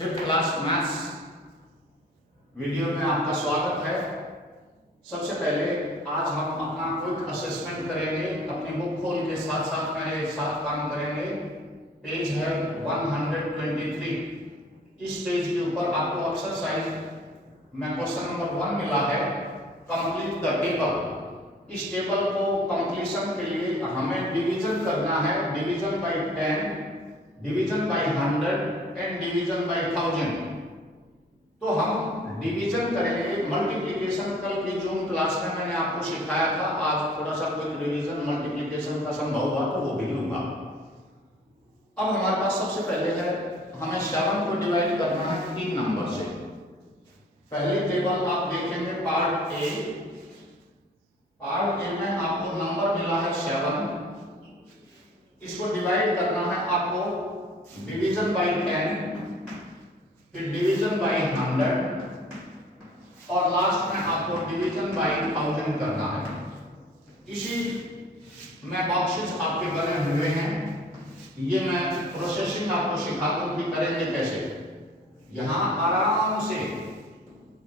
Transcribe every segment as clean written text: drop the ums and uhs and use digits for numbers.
Fifth class maths video में आपका स्वागत है। सबसे पहले आज हम अपना क्विक असेसमेंट करेंगे। अपनी बुक खोल के साथ साथ मेरे साथ काम करेंगे। पेज है 123। इस पेज के ऊपर आपको एक्सरसाइज में क्वेश्चन नंबर 1 मिला है, कंप्लीट द टेबल। इस टेबल को कंप्लीशन के लिए हमें डिवीजन करना है, division bye 10, division bye 100 and division bye 1000। तो हम डिवीजन करेंगे, मल्टीप्लिकेशन कल की जूम क्लास में मैंने आपको सिखाया था। आज थोड़ा सा कोई रिवीजन मल्टीप्लिकेशन का संभव हुआ तो वो भी लूंगा। अब हमारे पास सबसे पहले है, हमें 7 को डिवाइड करना है 3 नंबर से। पहली टेबल आप देखेंगे पार्ट ए। पार्ट ए में आपको नंबर मिला है 7। इसको डिवाइड करना है आपको डिवीजन बाय 10, फिर डिवीजन बाय 100 और लास्ट में आपको डिवीजन बाय 1000 करना है। इसी में बॉक्सेस आपके बने हुए हैं। ये मैं प्रोसेसिंग आपको सिखाता हूं कि करेंगे कैसे। यहां आराम से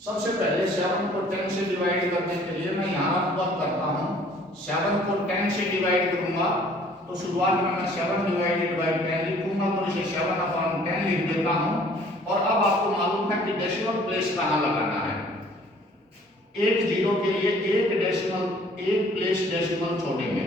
सबसे पहले 7 को 10 से डिवाइड करने के लिए मैं यहां वर्क करता हूं। 7 को 10 से डिवाइड करूंगा तो शुरुआत में मैं 7 डिवाइडेड बाय 10 लिखूंगा, तो इसे 7/10 लिख देता हूं। और अब आपको मालूम है कि डेसिमल प्लेस कहां लगाना है। एक जीरो के लिए एक प्लेस डेसिमल छोड़ेंगे,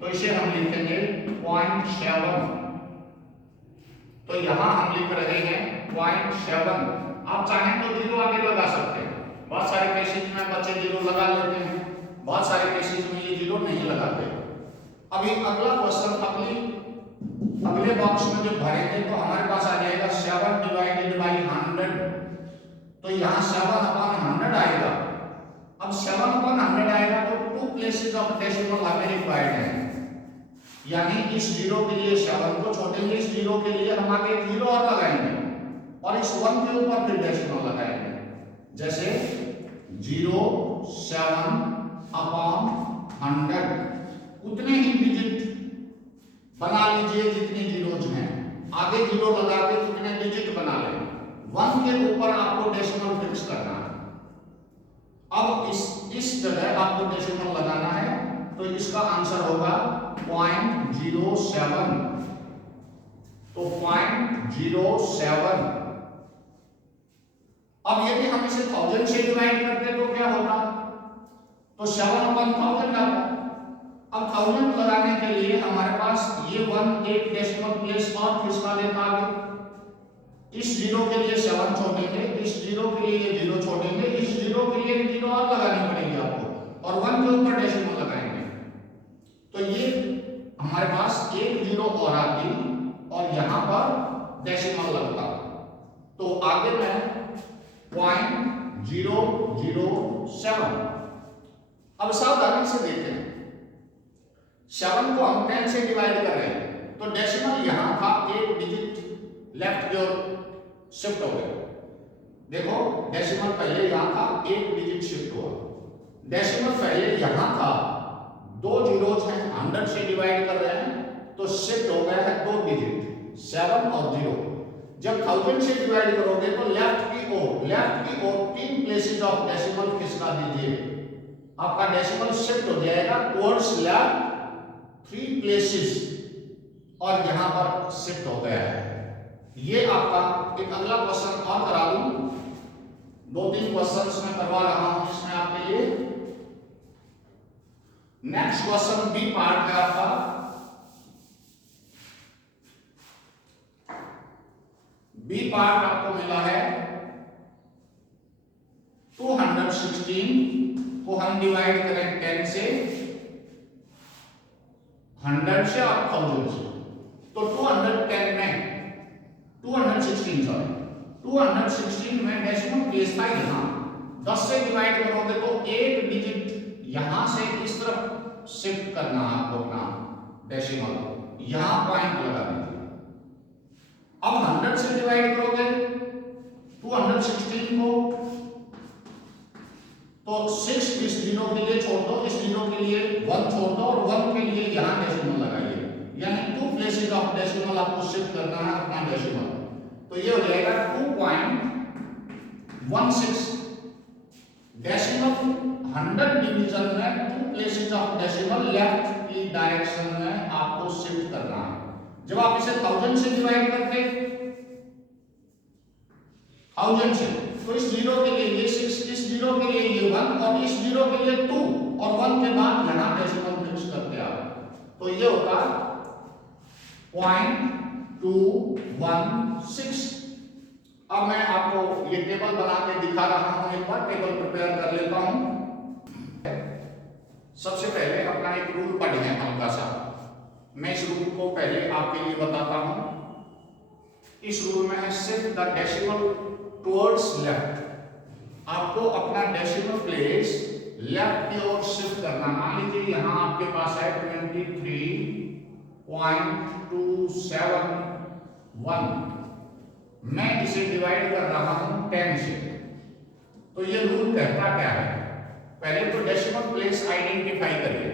तो इसे हम लिखेंगे 0.7। तो यहां हम लिख रहे हैं 0.7। आप चाहें तो जीरो आगे लगा सकते हैं। बहुत सारे केसेस में बच्चे जीरो लगा लेते हैं, बहुत सारे केसेस में ये जीरो नहीं लगाते। अभी अगला क्वेश्चन अगले बॉक्स में जो भरेंगे तो हमारे पास आ जाएगा 7 डिवाइडेड बाय 100। तो यहाँ 7/100 आएगा। अब 7/100 आएगा तो 2 प्लेसेस ऑफ डेसिमल हमें रिक्वायर्ड है। यानी इस जीरो के लिए 7 को छोड़ेंगे, इस जीरो के लिए हम आगे एक जीरो और लगाएंगे और इस 1 के ऊपर फिर डेसिमल लगाएंगे। जैसे 07/100 उतने ही डिजिट बना लीजिए जितनी जीरोज हैं। आगे जीरो लगा के उतने डिजिट बना लें। 1 के ऊपर आपको डेसिमल फिक्स करना है। अब इस जगह आपको डेसिमल लगाना है, तो इसका आंसर होगा 0.07। तो 0.07। अब यदि हम इसे 1000 से डिवाइड करते तो क्या होता? तो 7/1000 आता। अब 1000 लगाने के लिए हमारे पास ये 1 एक डेसिमल प्लेस और किसका लेता आगे। इस जीरो के लिए 7 छोड़ेंगे, इस जीरो के लिए ये जीरो छोड़ेंगे, इस जीरो के लिए जीरो और लगानी पड़ेगी आपको और 1 के ऊपर डेसिमल लगाएंगे। तो ये हमारे पास एक जीरो और आती और यहां पर डेसिमल लगता। तो आगे मैं 0.007। अब सावधानी से देखें, 7 को हम 10 से डिवाइड कर रहे हैं तो डेसिमल यहां था, एक डिजिट लेफ्ट की ओर शिफ्ट हो गया। देखो डेसिमल पहले यहां था, एक डिजिट शिफ्ट हुआ। डेसिमल पहले यहां था, 2 जीरोज हैं, 100 से डिवाइड कर रहे हैं तो शिफ्ट हो गया है 2 डिजिट, 7 और 0। जब 1000 से डिवाइड करोगे तो लेफ्ट की ओर 3 प्लेसेस ऑफ डेसिमल खिसका दीजिए। आपका डेसिमल शिफ्ट हो जाएगा टुवर्ड्स लेफ्ट 3 प्लेसेस और यहां पर शिफ्ट हो गया है। ये आपका एक अगला क्वेश्चन और करा दूं। 2-3 क्वेश्चंस मैं करवा रहा हूं इसमें आपके लिए। नेक्स्ट क्वेश्चन बी पार्ट है आपका। बी पार्ट आपको मिला है 216 को हम डिवाइड करें 10 से, 100 से और 1000 से। तो 216 में डेसिमल प्लेस था यहां। 10 से डिवाइड करोगे तो एक डिजिट यहां से इस तरफ शिफ्ट करना है आपको अपना डेसिमल, यहां पॉइंट लगा दीजिए। अब 100 से डिवाइड करोगे 216 को तो 6 इस जीरो के लिए छोड़ दो, इस जीरो के लिए 1 छोड़ दो और 1 के लिए यहां डेसिमल लगाइए। यानी 2 प्लेसेस ऑफ डेसिमल आपको शिफ्ट करना है अपना डेसिमल। तो ये हो जाएगा 2.0 16 डेसिमल 100 डिवीजन में 2 प्लेसेस ऑफ डेसिमल लेफ्ट की डायरेक्शन में आपको शिफ्ट करना है। जब आप इसे 1000 से डिवाइड करते 1000 से, तो इस जीरो के लिए ये 6, इस जीरो के लिए ये 1 और इस जीरो के लिए 2 और 1 के बाद यहां डेसिमल फिक्स करते आप, तो ये होगा 0.216। अब मैं आपको ये टेबल बना के दिखा रहा हूं, एक बार टेबल प्रिपेयर कर लेता हूं। सबसे पहले अपना एक रूल पढ़ें हल्का सा, मैं इस रूल को पहले आपके लिए बताता हूं। इस रूल में है shift the decimal towards left. आपको अपना डेसिमल प्लेस लेफ्ट की ओर शिफ्ट करना। मान लीजिए यहां आपके पास है 23.271, मैं इसे डिवाइड कर रहा हूं 10 से। तो ये रूल कहता क्या है, पहले तो डेसिमल प्लेस आइडेंटिफाई करिए।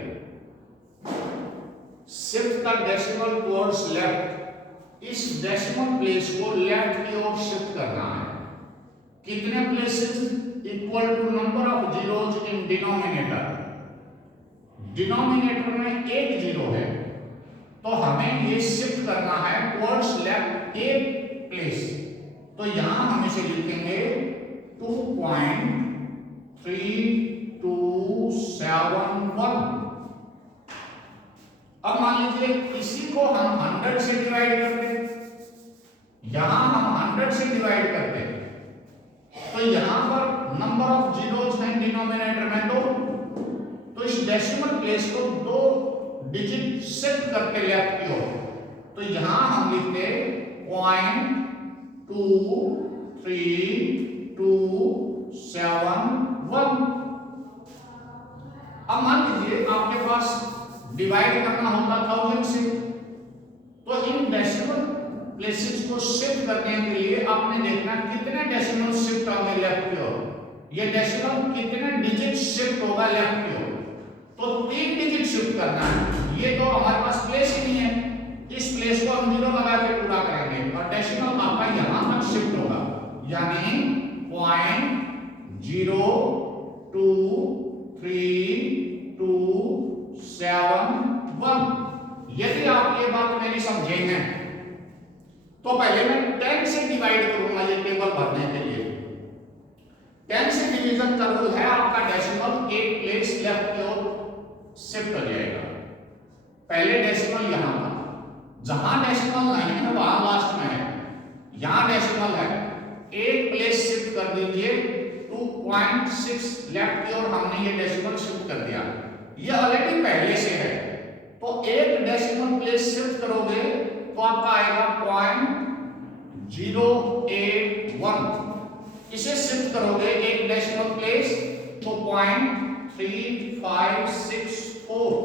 Shift the decimal towards left, इस डेसिमल प्लेस को लेफ्ट की ओर शिफ्ट करना है। कितने places? Equal to number of zeros in denominator. Denominator में एक जीरो है, तो हमें ये शिफ्ट करना है टुवर्ड्स लेफ्ट एक प्लेस। तो यहां हम इसे लिखेंगे 2.3271। अब मान लीजिए इसी को हम 100 से डिवाइड करते, यहां हम 100 से डिवाइड करते, तो यहां पर नंबर ऑफ जीरोज हैं डिनोमिनेटर में 2, तो इस डेसिमल प्लेस को 2 डिजिट शिफ्ट करते लेफ्ट की ओर, तो यहां हम लिखते 0.23271। अब मान लीजिए आपके पास डिवाइड करना होता 1000 से, तो इन डेसिमल प्लेसेस को शिफ्ट करने के लिए आपने देखना कितने डेसिमल शिफ्ट होंगे लेफ्ट की ओर, ये डेसिमल कितने डिजिट शिफ्ट होगा लेफ्ट की ओर, तो 3 डिजिट शिफ्ट करना है। ये तो हमारे पास प्लेस ही नहीं है, इस प्लेस को हम 0 लगा के पूरा करेंगे और डेसिमल आपका यहां तक शिफ्ट होगा, यानी 0.0232271। यदि आप ये बात मेरी समझेंगे तो पहले मैं 10 से डिवाइड करूंगा ये टेबल भरने के लिए। 10 से डिवीजन का रूल है, आपका डेसिमल एक प्लेस लेफ्ट की ओर शिफ्ट हो जाएगा। पहले डेसिमल यहां था, जहां डेसिमल नहीं है वहां लास्ट में है, यहां डेसिमल है, एक प्लेस शिफ्ट कर दीजिए 2.6 लेफ्ट की ओर हमने ये डेसिमल शिफ्ट कर दिया, ये ऑलरेडी पहले से है, तो एक डेसिमल प्लेस शिफ्ट करोगे तो आपका आएगा 0.081। इसे शिफ्ट करोगे एक डेसिमल प्लेस तो 0.3564,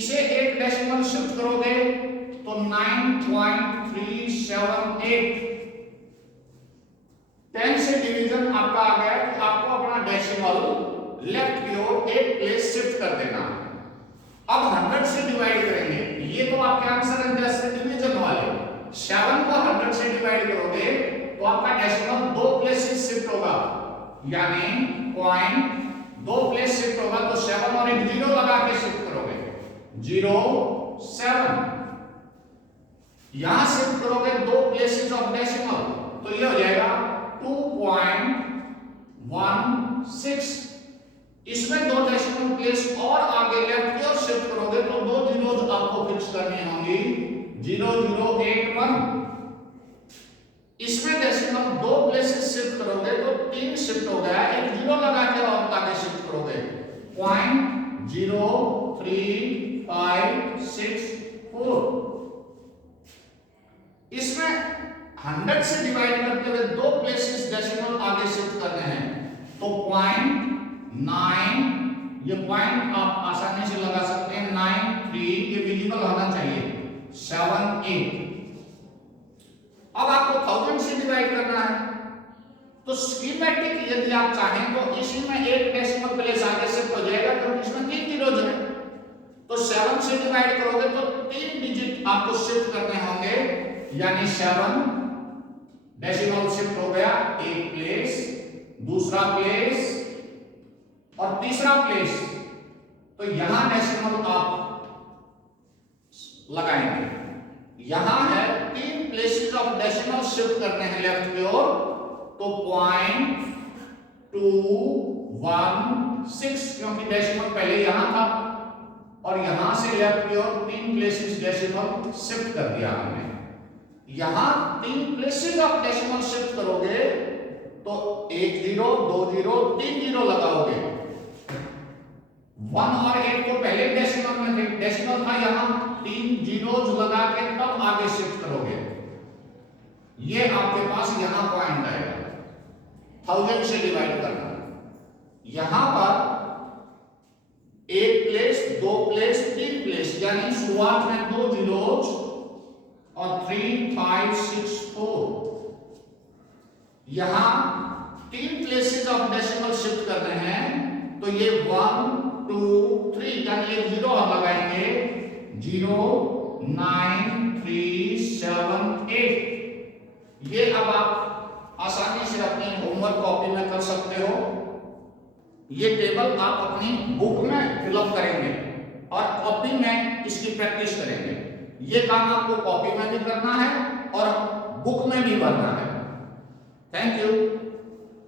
इसे एक डेसिमल शिफ्ट करोगे तो 9.378। 10 से डिवीजन आपका आ गया कि आपको अपना डेसिमल लेफ्ट की ओर एक प्लेस शिफ्ट कर देना। अब 100 से डिवाइड करेंगे, ये तो आपके आंसर है 10 से डिवीजन वाले। 7 को 100 से डिवाइड करोगे तो आपका डेसिमल 2 प्लेसेस शिफ्ट होगा, यानी 2 प्लेस शिफ्ट होगा, तो 7 और एक 0 लगा के शिफ्ट करोगे 07। यहां शिफ्ट करोगे 2 प्लेसेस ऑफ डेसिमल, तो ये हो जाएगा 2.16। इसमें 2 डेसिमल प्लेस और आगे लेफ्ट की ओर शिफ्ट करोगे तो 2 जीरोज आपको फिक्स करनी होंगी 0081। इसमें डेसिमल 2 प्लेसेस शिफ्ट करोगे तो 3 शिफ्ट हो गया, एक 0 लगा के और आगे शिफ्ट करोगे 0.03564। इसमें 100 से डिवाइड करते हुए 2 प्लेसेस डेसिमल आगे शिफ्ट करने हैं, तो 0.9, ये पॉइंट आप आसानी से लगा सकते हैं, 93, ये विजिबल होना चाहिए 78। अब आपको 1000 से डिवाइड करना है, तो स्कीमेटिक यदि आप चाहें तो इसी में एक डेसिमल प्लेस आगे शिफ्ट हो जाएगा, क्योंकि इसमें 3 जीरोज हैं, तो 7 से डिवाइड करोगे तो 3 डिजिट आपको शिफ्ट करने होंगे, यानी 7 डेसिमल शिफ्ट हो गया एक प्लेस दूसरा प्लेस और तीसरा प्लेस, तो यहां डेसिमल आप लगाएंगे। यहां है 3 प्लेसेस ऑफ डेसिमल शिफ्ट करने हैं लेफ्ट की ओर, तो 0.216 क्योंकि डेसिमल पहले यहां था और यहां से लेफ्ट की ओर 3 प्लेसेस डेसिमल शिफ्ट कर दिया हमने। यहां 3 प्लेसेस ऑफ डेसिमल शिफ्ट करोगे तो 1 0 2 0 3 0 लगाओगे। 1 और 8 को पहले डेसिमल में थे, डेसिमल था यहां, 3 जीरोज लगा के तब आगे शिफ्ट करोगे। ये आपके पास यहां पॉइंट आएगा, 1000 से डिवाइड करना। यहां पर 1 प्लेस 2 प्लेस 3 प्लेस, यानी शुरुआत में 2 जीरोज और 3 5 6 4। यहां 3 प्लेसेस ऑफ डेसिमल शिफ्ट करने हैं, तो ये 1 2 3 यानी ये 0 हम लगाएंगे, 0 9 3 7 8। ये अब आप आसानी से अपने होमवर्क कॉपी में कर सकते हो। ये टेबल आप अपनी बुक में फिलअप करेंगे और कॉपी में इसकी प्रैक्टिस करेंगे। ये काम आपको कॉपी में भी करना है और बुक में भी भरना है। Thank you.